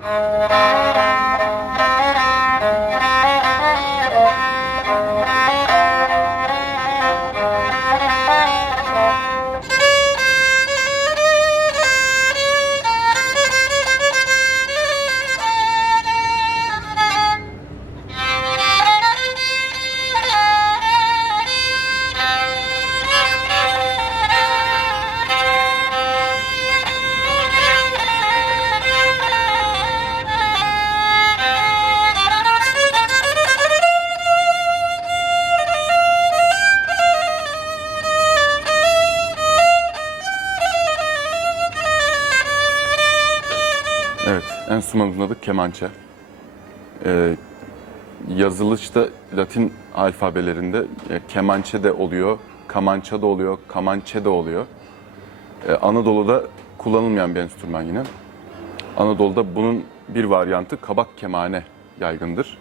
Música enstrümanımızın adı kemançe. Ee, yazılışta Latin alfabelerinde e, kemançe de oluyor, kamança da oluyor, kamançe de oluyor. Ee, Anadolu'da kullanılmayan bir enstrüman yine. Anadolu'da bunun bir varyantı kabak kemane yaygındır.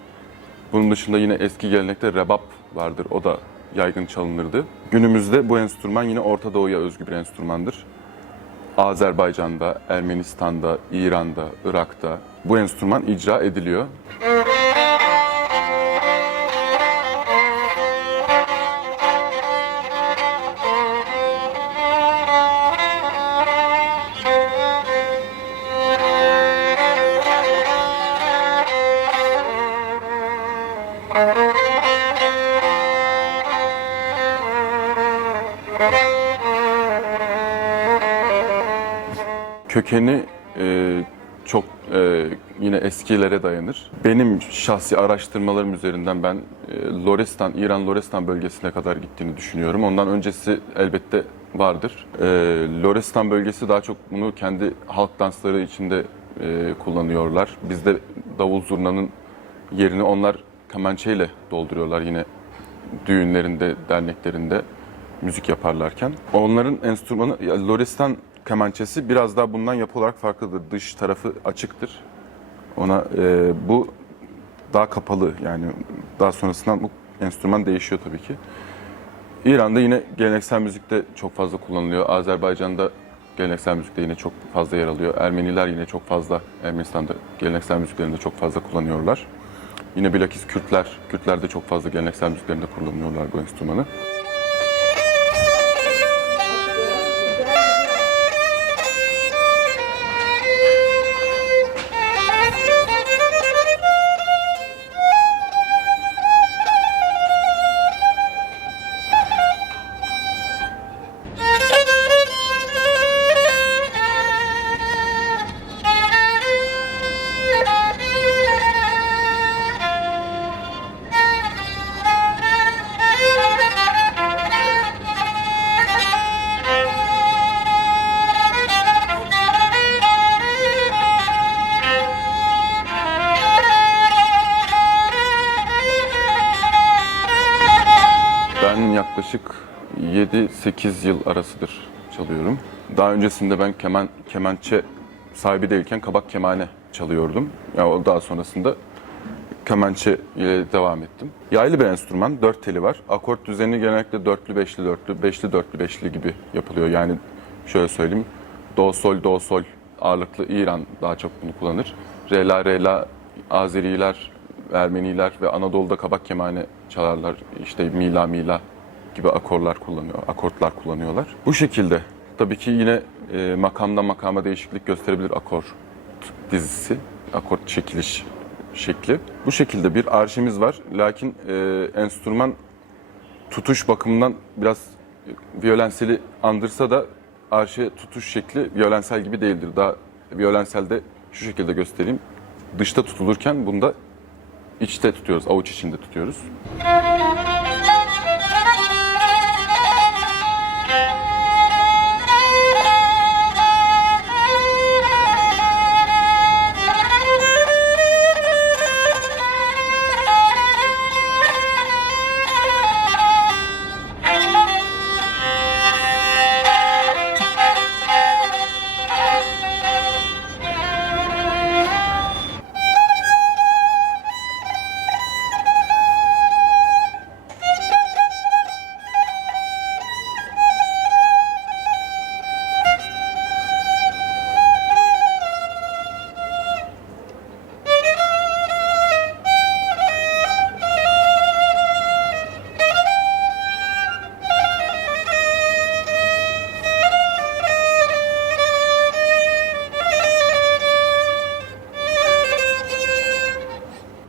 Bunun dışında yine eski gelenekte rebap vardır, o da yaygın çalınırdı. Günümüzde bu enstrüman yine Orta Doğu'ya özgü bir enstrümandır. Azerbaycan'da, Ermenistan'da, İran'da, Irak'ta bu enstrüman icra ediliyor. Kökeni e, çok e, yine eskilere dayanır. Benim şahsi araştırmalarım üzerinden ben e, Lorestan, İran Lorestan bölgesine kadar gittiğini düşünüyorum. Ondan öncesi elbette vardır. E, Lorestan bölgesi daha çok bunu kendi halk dansları içinde e, kullanıyorlar. Bizde davul zurnanın yerini onlar kamançeyle dolduruyorlar yine düğünlerinde, derneklerinde müzik yaparlarken. Onların enstrümanı, Lorestan kemançesi biraz daha bundan yapı olarak farklıdır. Dış tarafı açıktır. Ona e, bu daha kapalı yani daha sonrasında bu enstrüman değişiyor tabii ki. İran'da yine geleneksel müzikte çok fazla kullanılıyor. Azerbaycan'da geleneksel müzikte yine çok fazla yer alıyor. Ermeniler yine çok fazla Ermenistan'da geleneksel müziklerinde çok fazla kullanıyorlar. Yine bilakis Kürtler, Kürtler de çok fazla geleneksel müziklerinde kullanıyorlar bu enstrümanı. Yaklaşık 7-8 yıl arasıdır çalıyorum. Daha öncesinde ben keman kemençe sahibi değilken kabak kemane çalıyordum. Yani o daha sonrasında kemençe ile devam ettim. Yaylı bir enstrüman, dört teli var. Akort düzeni genellikle dörtlü, beşli, dörtlü, beşli, dörtlü, beşli gibi yapılıyor. Yani şöyle söyleyeyim, do, sol, do, sol ağırlıklı İran daha çok bunu kullanır. Re, la, re, la, Azeriler, Ermeniler ve Anadolu'da kabak kemane çalarlar. İşte mila, mila gibi akorlar kullanıyor, akortlar kullanıyorlar. Bu şekilde tabii ki yine e, makamdan makama değişiklik gösterebilir akor dizisi, akort çekiliş şekli. Bu şekilde bir arşimiz var. Lakin e, enstrüman tutuş bakımından biraz e, violenseli andırsa da arşe tutuş şekli violensel gibi değildir. Daha violenselde şu şekilde göstereyim. Dışta tutulurken bunda içte tutuyoruz, avuç içinde tutuyoruz.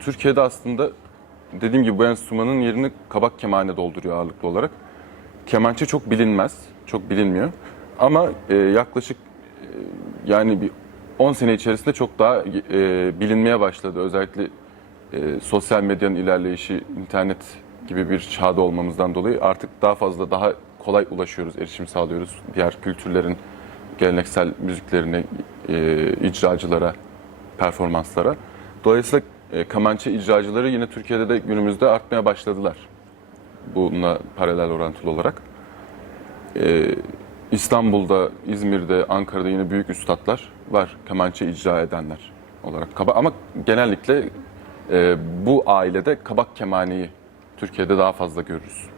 Türkiye'de aslında dediğim gibi bu enstrümanın yerini kabak kemane dolduruyor ağırlıklı olarak. Kemençe çok bilinmez, çok bilinmiyor. Ama e, yaklaşık e, yani bir 10 sene içerisinde çok daha e, bilinmeye başladı. Özellikle e, sosyal medyanın ilerleyişi, internet gibi bir çağda olmamızdan dolayı artık daha fazla, daha kolay ulaşıyoruz, erişim sağlıyoruz. Diğer kültürlerin geleneksel müziklerine, e, icracılara, performanslara. Dolayısıyla e, kamançe icracıları yine Türkiye'de de günümüzde artmaya başladılar. Bununla paralel orantılı olarak. E, İstanbul'da, İzmir'de, Ankara'da yine büyük üstadlar var kemançe icra edenler olarak. Kaba, ama genellikle e, bu ailede kabak kemaneyi Türkiye'de daha fazla görürüz.